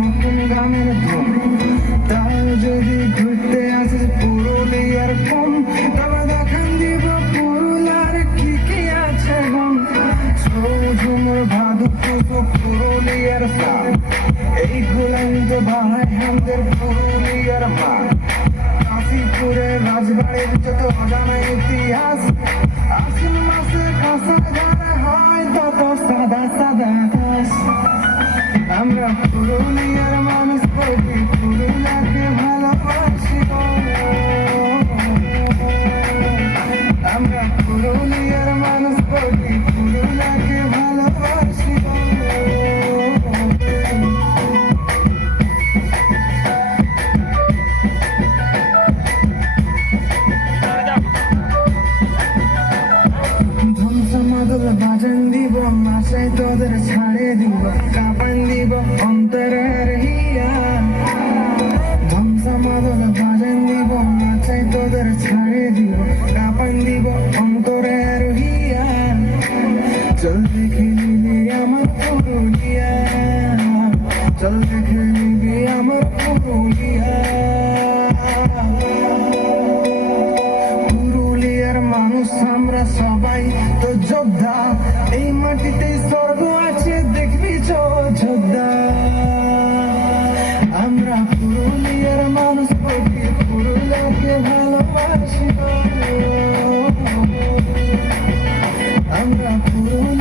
নতুন গানের ধুম, তাও যদি ঘুরতে আসিস পুরুলিয়ার কম, তবে দেখান দিব পুরুলিয়ার কি কি আছে গুণ। ঝুমুর ভাদু টুকু পুরুলিয়ার সার, এই গুলান্ত ভাই আমাদের পুরুলিয়ার মা। কাশীপুরের রাজবাড়ির যত অজানা ইতিহাস, আশ্বিন মাসে কাঁসা ধারা হয় তত সাদা সাদা আকাশ। আমরা পুরুলিয়ার মানুষ বলি পুরুলিয়াকে ভালোবাসি গো। আমরা পুরুলিয়ার মানুষ বলি পুরুলিয়াকে ভালোবাসি গো। মাদল বাজান দিব, মাসায় তোদের ছাড়ে দিব, কাপান দিব অন্তরের হিয়া। ধ্বংসা মাদল বাজান দিব, মাসায় তোদের ছাড়ে দিব, কাপান দিব অন্তরের হিয়া। চল দেখে নিবি আমার পুরুলিয়া, চল দেখে নিবি আমার পুরুলিয়া। পুরুলিয়ার মানুষ আমরা সবাই তো যোদ্ধা, এই মাটিতে স্বর্গ আছে দেখবি যোদ্ধা। আমরা পুরুলিয়ার মানুষ বলি পুরুলিয়াকে ভালোবাসি। আমরা পুরুলিয়া